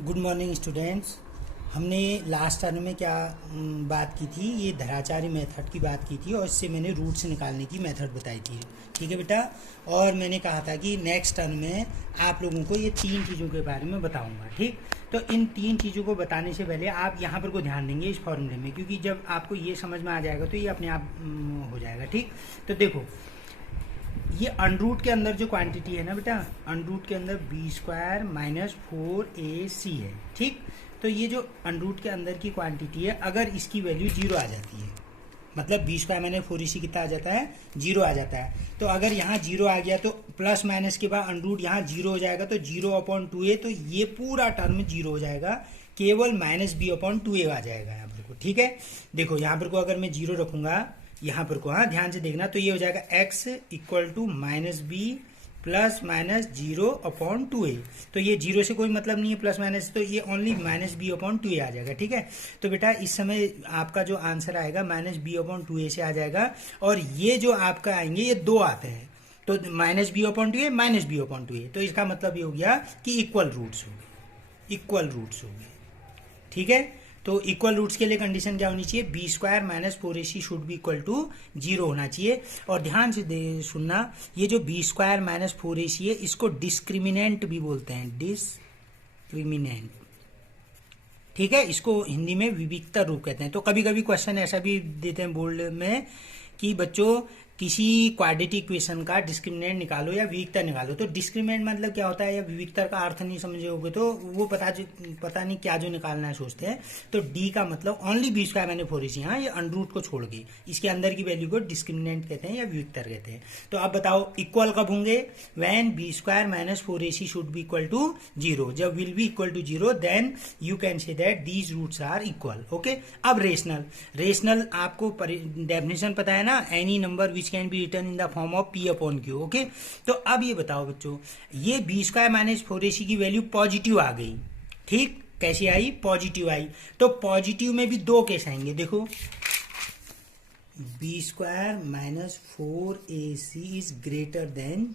Good morning students. हमने last term में क्या बात की थी, ये धराचारी मेथड की बात की थी और इससे मैंने रूट्स निकालने की मेथड बताई थी। ठीक है बेटा। और मैंने कहा था कि नेक्स्ट टर्म में आप लोगों को ये तीन चीज़ों के बारे में बताऊंगा। ठीक, तो इन तीन चीज़ों को बताने से पहले आप यहाँ पर को ध्यान देंगे इस फॉर्मूले में, क्योंकि जब आपको ये समझ में आ जाएगा तो ये अपने आप हो जाएगा। ठीक, तो देखो ये अनरूट के अंदर जो क्वांटिटी है ना बेटा, अनरूट के अंदर बी स्क्वायर माइनस 4ac है। ठीक, तो ये जो अनरूट के अंदर की क्वांटिटी है, अगर इसकी वैल्यू 0 आ जाती है, मतलब बी स्क्वायर माइनस 4ac कितना आ जाता है, 0 आ जाता है। तो अगर यहाँ 0 आ गया तो प्लस माइनस के बाद अनरूट यहाँ 0 हो जाएगा, तो 0/2a, तो ये पूरा टर्म 0 हो जाएगा, केवल माइनस b/2a आ जाएगा यहाँ पर को। ठीक है, देखो यहाँ पर को अगर मैं 0 रखूंगा यहाँ पर को, हाँ ध्यान से देखना, तो ये हो जाएगा x equal to minus B plus minus 0/2a। तो ये 0 से कोई मतलब नहीं है, प्लस माइनस, तो ये ओनली माइनस b/2a आ जाएगा। ठीक है, तो बेटा इस समय आपका जो आंसर आएगा माइनस b/2a से आ जाएगा, और ये जो आपका आएंगे ये दो आते हैं, तो माइनस b/2a माइनस b/2a, तो इसका मतलब ये हो गया कि इक्वल रूट्स हो गए, इक्वल रूट्स हो गए। ठीक है, तो इक्वल रूट्स के लिए कंडीशन क्या होनी चाहिए, B square minus 4ac should be equal to 0 होना चाहिए। और ध्यान से सुनना, ये जो बी स्क्वायर माइनस 4ac है, इसको डिस्क्रिमिनेंट भी बोलते हैं, डिस्क्रिमिनेंट। ठीक है, इसको हिंदी में विविक्तर रूप कहते हैं। तो कभी कभी क्वेश्चन ऐसा भी देते हैं बोर्ड में कि बच्चों किसी क्वाड्रेटिक इक्वेशन का डिस्क्रिमिनेंट निकालो या विविक्तर निकालो। तो डिस्क्रिमिनेंट मतलब क्या होता है, या विविक्तर का अर्थ नहीं समझे होगे तो वो पता नहीं क्या जो निकालना है सोचते हैं। तो डी का मतलब only B square minus 4ac, हाँ, ये अनरूट को छोड़ के इसके अंदर की वैल्यू को डिस्क्रिमिनेंट कहते हैं या विविक्तर कहते हैं। तो अब बताओ इक्वल कब होंगे, when B square minus 4ac should be equal to 0। जब will be equal to 0 then you can say that these roots are equal. Okay, अब रेशनल, रेशनल आपको डेफिनेशन पता है ना, any number which can be written in the form of p/q। Okay, तो अब ये बताओ बच्चों, ये बी स्क्वायर माइनस 4ac की वैल्यू पॉजिटिव आ गई। ठीक, कैसी आई, पॉजिटिव आई। तो पॉजिटिव में भी दो केस आएंगे, देखो B square minus 4ac is greater than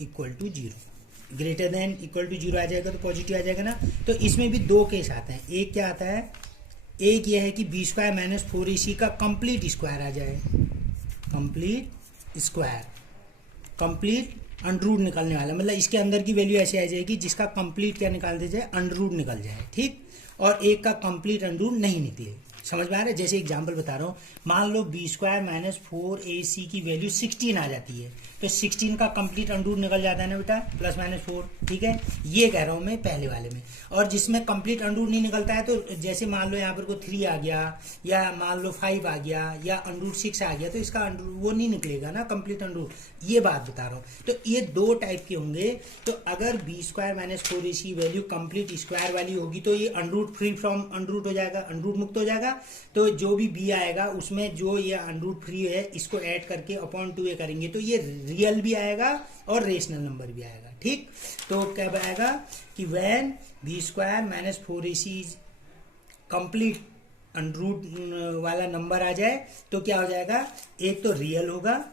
equal to 0, greater than equal to 0 आ जाएगा तो पॉजिटिव आ जाएगा ना। तो इसमें भी दो केस आते हैं, एक क्या आता है, एक यह है कि बी स्क्वायर माइनस 4ac का कंप्लीट स्क्वायर आ जाए, कंप्लीट स्क्वायर, कंप्लीट अंडररूट निकलने वाला, मतलब इसके अंदर की वैल्यू ऐसे आ जाएगी जिसका कंप्लीट क्या निकाल दे जाए, अंडररूट निकल जाए। ठीक, और एक का कंप्लीट अंडररूट नहीं निकले। समझ में आ रहा है, जैसे एग्जांपल बता रहा हूँ, मान लो बी स्क्वायर माइनस 4ac की वैल्यू 16 आ जाती है, तो 16 का कंप्लीट अंडररूट निकल जाता है ना बेटा, प्लस माइनस 4। ठीक है, ये कह रहा हूँ मैं पहले वाले में। और जिसमें कंप्लीट अंडररूट नहीं निकलता है, तो जैसे मान लो यहाँ पर को 3 आ गया, या मान लो 5 आ गया, या अंडररूट 6 आ गया, तो इसका वो नहीं निकलेगा ना कंप्लीट अंडररूट, ये बात बता रहा हूँ। तो ये दो टाइप के होंगे। तो अगर B square minus 4ac value complete square वाली होगी तो ये अंडररूट फ्री फ्रॉम अंडररूट हो जाएगा, अंडररूट मुक्त हो जाएगा। तो जो भी बी आएगा उसमें जो ये अंडररूट फ्री है इसको ऐड करके अपॉन 2a करेंगे, तो ये रियल भी आएगा और रेशनल नंबर भी आएगा। ठीक, तो क्या आएगा कि when B square minus 4ac complete under root वाला नंबर आ जाए तो क्या हो जाएगा, एक तो रियल होगा,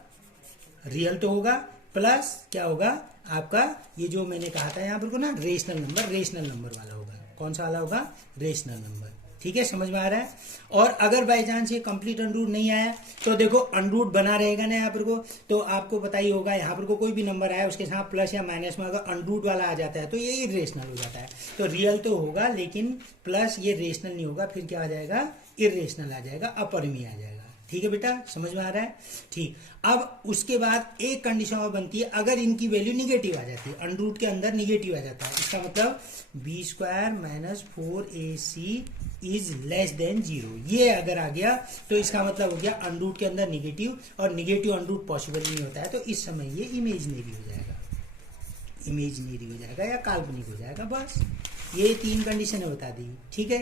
रियल तो होगा, प्लस क्या होगा आपका, ये जो मैंने कहा था यहाँ पर को ना, रेशनल नंबर, रेशनल नंबर वाला होगा। कौन सा वाला होगा, रेशनल नंबर। ठीक है, समझ में आ रहा है। और अगर बाई चांस ये कंप्लीट अंडररूट नहीं आया तो देखो अंडररूट बना रहेगा ना यहाँ पर को, तो आपको पता ही होगा यहाँ पर को कोई भी नंबर आया उसके साथ प्लस या माइनस में अगर अंडररूट वाला आ जाता है तो ये इरेशनल हो जाता है। तो रियल तो होगा लेकिन प्लस ये रेशनल नहीं होगा, फिर क्या आ जाएगा, इरेशनल आ जाएगा, अपरिमेय आ जाएगा। ठीक है बेटा, समझ में आ रहा है। ठीक, अब उसके बाद एक कंडीशन और बनती है, अगर इनकी वैल्यू निगेटिव आ जाती है, अंडररूट के अंदर निगेटिव आ जाता है, इसका मतलब B square minus 4ac is less than 0, ये अगर आ गया तो इसका मतलब हो गया अंडररूट के अंदर निगेटिव, और निगेटिव अंडररूट पॉसिबल नहीं होता है, तो इस समय ये इमेजिनरी हो जाएगा, इमेजिनरी हो जाएगा या काल्पनिक हो जाएगा। बस ये तीन कंडीशन बता दी। ठीक है,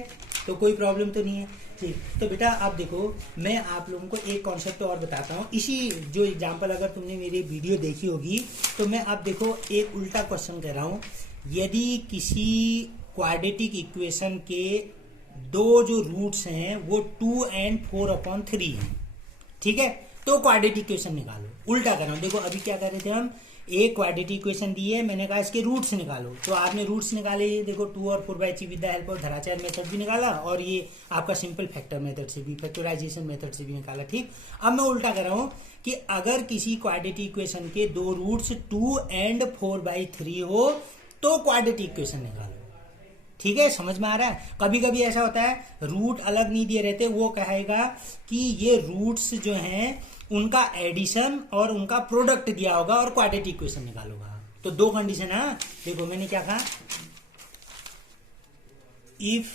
तो कोई प्रॉब्लम तो नहीं है। ठीक, तो बेटा आप देखो, मैं आप लोगों को एक कॉन्सेप्ट और बताता हूँ, इसी जो एग्जांपल अगर तुमने मेरी वीडियो देखी होगी तो मैं आप देखो एक उल्टा क्वेश्चन कह रहा हूँ। यदि किसी क्वाड्रेटिक इक्वेशन के दो जो रूट्स हैं वो 2 and 4/3 हैं, ठीक है, तो क्वाड्रेटिक इक्वेशन निकालो। उल्टा कर रहा हूँ, देखो अभी क्या कर रहे थे हम एक क्वाड्रेटिक इक्वेशन दी है, मैंने कहा इसके रूट्स निकालो, तो आपने रूट्स निकाले, ये देखो 2 और 4/3 विद द हेल्प ऑफ धराचार मेथड भी निकाला, और ये आपका सिंपल फैक्टर मेथड से भी, फैक्टराइजेशन मेथड से भी निकाला। ठीक, अब मैं उल्टा कर रहा हूं कि अगर किसी क्वाड्रेटिक इक्वेशन के दो रूट्स 2 एंड 4/3 हो तो क्वाड्रेटिक इक्वेशन निकालो। ठीक है, समझ में आ रहा है। कभी कभी ऐसा होता है रूट अलग नहीं दिए रहते, वो कहेगा कि ये रूट्स जो हैं उनका एडिशन और उनका प्रोडक्ट दिया होगा और क्वाड्रेटिक इक्वेशन निकालोगा। तो दो कंडीशन है, देखो मैंने क्या कहा, इफ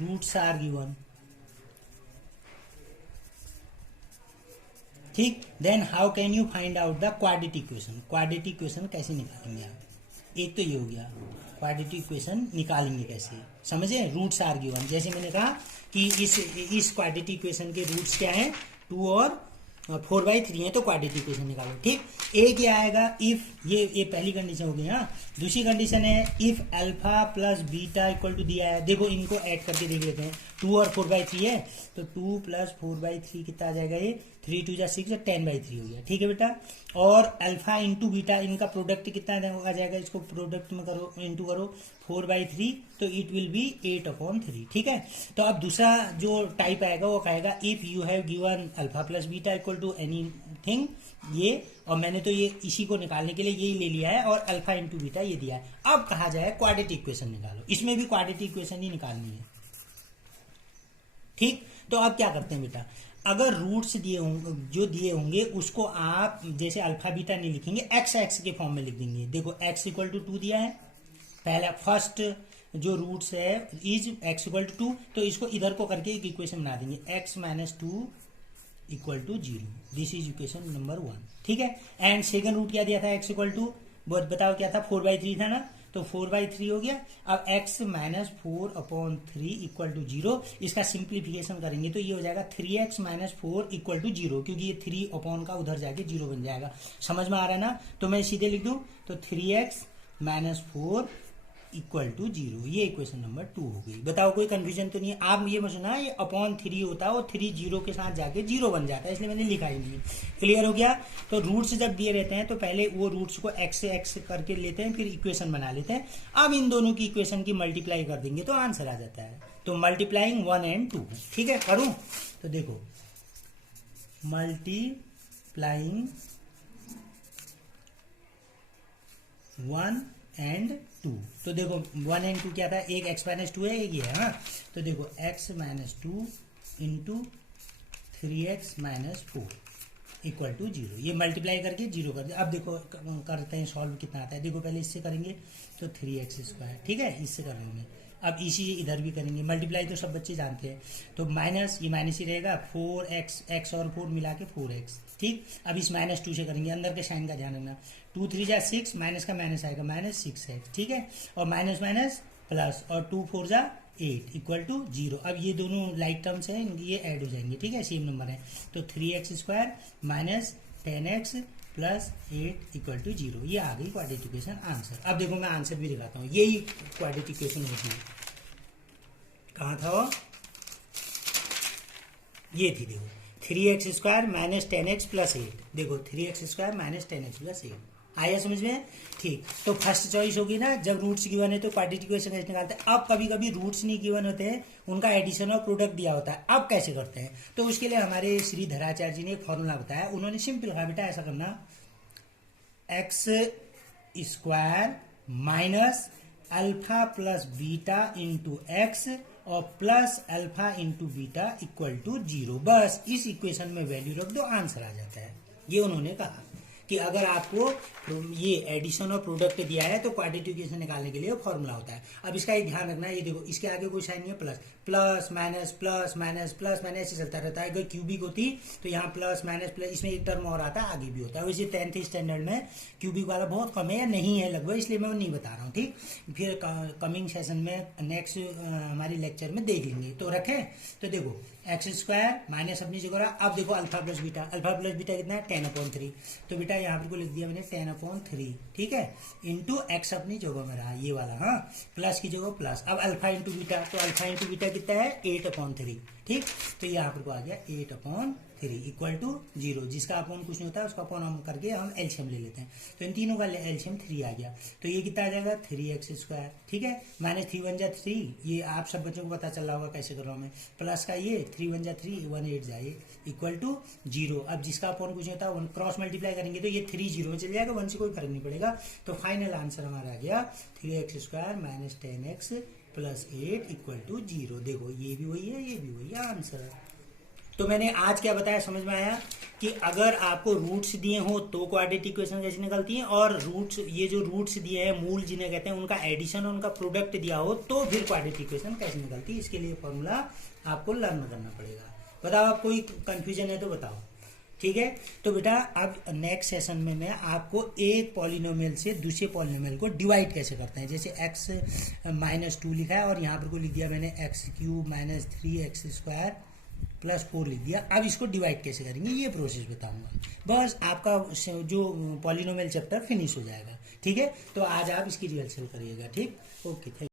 रूट्स आर गिवन, ठीक, then how can you find out the quadratic equation. Quadratic equation कैसे निकालेंगे आप, एक तो ये हो गया क्वाड्रेटिक इक्वेशन निकालेंगे कैसे, समझे। रूट्स आर गिवन, जैसे मैंने कहा कि इस क्वाड्रेटिक इक्वेशन के रूट्स क्या हैं, 2 और 4/3 है, तो क्वाड्रेटिक इक्वेशन निकालो। ठीक, एक ये आएगा इफ, ये पहली कंडीशन हो गई। हाँ, दूसरी कंडीशन है if alpha plus beta equal to दिया है, देखो इनको ऐड करके देख लेते हैं। 2 और 4/3 है, तो 2 + 4/3 कितना आ जाएगा, ये 3 2 = 6 10/3 हो गया। ठीक है बेटा, और अल्फा इंटू बीटा इनका प्रोडक्ट कितना आ जाएगा, इसको प्रोडक्ट में करो, इंटू करो 4/3, तो इट विल बी 8/3। ठीक है, तो अब दूसरा जो टाइप आएगा वो कहेगा if you have given alpha plus beta equal to anything, ये, और मैंने तो ये इसी को निकालने के लिए यही ले लिया है, और अल्फा इंटू बीटा ये दिया है। अब कहा जाए क्वाड्रेटिक इक्वेशन निकालो, इसमें भी क्वाड्रेटिक इक्वेशन ही निकालनी है। ठीक, तो अब क्या करते हैं बेटा, अगर रूट्स दिए होंगे, जो दिए होंगे उसको आप जैसे अल्फा बीटा नहीं लिखेंगे, एक्स के फॉर्म में लिख देंगे। देखो x = 2 दिया है, पहला फर्स्ट जो रूट्स है इज x = 2, तो इसको इधर को करके एक इक्वेशन बना देंगे, x - 2 = 0। This is equation number 1। ठीक है, एंड सेकंड रूट क्या दिया था, x = 2, बताओ क्या था, 4/3 था ना, तो 4/3 हो गया। अब x - 4/3 = 0, इसका सिंप्लीफिकेशन करेंगे तो ये हो जाएगा 3x - 4 = 0, क्योंकि ये 3 का उधर जाके 0 बन जाएगा। समझ में आ रहा है ना, तो मैं सीधे लिख दूं, तो 3x - 4 = 0, ये इक्वेशन नंबर 2 हो गई। बताओ कोई कंफ्यूजन तो नहीं है। आप ये मत सुना, ये /3 होता है, वो 3 0 के साथ जाके 0 बन जाता है, इसलिए मैंने लिखा ही नहीं। क्लियर हो गया। तो रूट्स जब दिए रहते हैं तो पहले वो रूट्स को x से x करके लेते हैं, फिर इक्वेशन बना लेते हैं। अब इन दोनों की इक्वेशन की मल्टीप्लाई कर देंगे तो आंसर आ जाता है। तो मल्टीप्लाइंग 1 and 2, ठीक है, करूं तो देखो मल्टीप्लाइंग 1 and 2, तो देखो 1 and 2 क्या था, एक x - 2 है, एक ये है। हाँ, तो देखो x - 2 × 3x - 4 = 0, ये मल्टीप्लाई करके 0 कर दे। अब देखो करते हैं सॉल्व, कितना आता है, देखो पहले इससे करेंगे तो 3x², ठीक है, इससे कर लेंगे। अब इसी इधर भी करेंगे, मल्टीप्लाई तो सब बच्चे जानते हैं, तो माइनस ये माइनस ही रहेगा, 4x, x और 4 मिला के 4x। ठीक, अब इस -2 से करेंगे, अंदर के साइन का ध्यान रखना, 2 3 = 6, माइनस का माइनस आएगा, -6x। ठीक है, और माइनस माइनस प्लस, और 2 4 = 8 = 0। अब ये दोनों लाइक टर्म्स हैं, ये ऐड हो जाएंगे, ठीक है, सेम नंबर है। तो 3x² - 10x + 8 = 0, ये आ गई क्वाड्रेटिक इक्वेशन आंसर। अब देखो मैं आंसर भी दिखाता हूँ, यही क्वाड्रेटिक इक्वेशन होती है। कहाँ था वो, ये थी, देखो 3x² - 10x + 8, देखो 3x² - 10x + 8 आया समझ में। ठीक, तो फर्स्ट चॉइस होगी ना, जब रूट्स गिवन है तो क्वाड्रेटिक इक्वेशन कैसे निकालते हैं। अब कभी कभी रूट्स नहीं गिवन होते हैं, उनका एडिशन और प्रोडक्ट दिया होता है, अब कैसे करते हैं, तो उसके लिए हमारे श्री धराचार्य जी ने एक फॉर्मूला बताया, उन्होंने सिंपल कहा बेटा ऐसा करना, x² - alpha plus beta into x और प्लस अल्फा इंटू बीटा = 0, बस इस इक्वेशन में वैल्यू रख दो, आंसर आ जाता है। ये उन्होंने कहा कि अगर आपको ये एडिशन और प्रोडक्ट दिया है तो क्वाड्रेटिक इक्वेशन निकालने के लिए फॉर्मूला होता है। अब इसका एक ध्यान रखना है, ये देखो इसके आगे कोई साइन नहीं है, plus plus minus plus minus plus minus ऐसे चलता रहता है। अगर क्यूबिक होती तो यहाँ प्लस माइनस प्लस, इसमें एक टर्म और आता है, आगे भी होता है। वैसे 10th स्टैंडर्ड में क्यूबिक वाला बहुत कम है या नहीं है लगभग, इसलिए मैं नहीं बता रहा हूँ। ठीक, फिर कमिंग सेशन में नेक्स्ट हमारी लेक्चर में देख लेंगे। तो रखें, तो देखो x² माइनस अपनी जगह रहा। अब देखो अल्फा प्लस बीटा कितना है, 10/3, तो बेटा यहाँ पर को लिख दिया मैंने 10/3, ठीक है, इंटू x अपनी जगह में रहा, ये वाला, हाँ, प्लस की जगह प्लस। अब अल्फा इंटू बीटा, तो अल्फा इंटू बीटा कितना है, 8/3, ठीक। तो ये यहाँ पर को आ गया 8/3 इक्वल टू 0, जिसका अपॉन कुछ नहीं होता है उसका अपॉन हम करके हम एलसीएम ले लेते हैं। तो इन तीनों का एलसीएम 3 आ गया। तो ये कितना आ जाएगा 3x², ठीक है, माइनस 3 1 जा 3, ये आप सब बच्चों को पता चल रहा होगा कैसे कर रहा हूँ मैं, प्लस का ये 3 1 जा 3 1 8 जाए इक्वल टू 0। अब जिसका अपॉन कुछ नहीं होता है क्रॉस मल्टीप्लाई करेंगे तो ये 3 0 में चल जाएगा, 1 से कोई फर्क नहीं पड़ेगा। तो फाइनल आंसर हमारा आ गया 3x² minus 10x plus 8 equal to 0। देखो ये भी वही है, ये भी वही है आंसर। तो मैंने आज क्या बताया, समझ में आया कि अगर आपको रूट्स दिए हो तो क्वाड्रेटिक इक्वेशन कैसे निकलती है, और रूट्स, ये जो रूट्स दिए हैं मूल जिन्हें कहते हैं, उनका एडिशन और उनका प्रोडक्ट दिया हो तो फिर क्वाड्रेटिक इक्वेशन कैसे निकलती है। इसके लिए फॉर्मूला आपको लर्न करना पड़ेगा। बताओ आप कोई कंफ्यूजन है तो बताओ, ठीक है। तो बेटा अब नेक्स्ट सेशन में मैं आपको एक पॉलिनोमियल से दूसरे पॉलिनोमियल को डिवाइड कैसे करते हैं। जैसे x-2 लिखा है और यहाँ पर को लिख दिया मैंने x³ माइनस 3x² प्लस 4 लिख दिया। अब इसको डिवाइड कैसे करेंगे ये प्रोसेस बताऊंगा। बस आपका जो पॉलिनोमियल चैप्टर फिनिश हो जाएगा, ठीक है। तो आज आप इसकी रिहर्सल करिएगा, ठीक। Okay, thank you.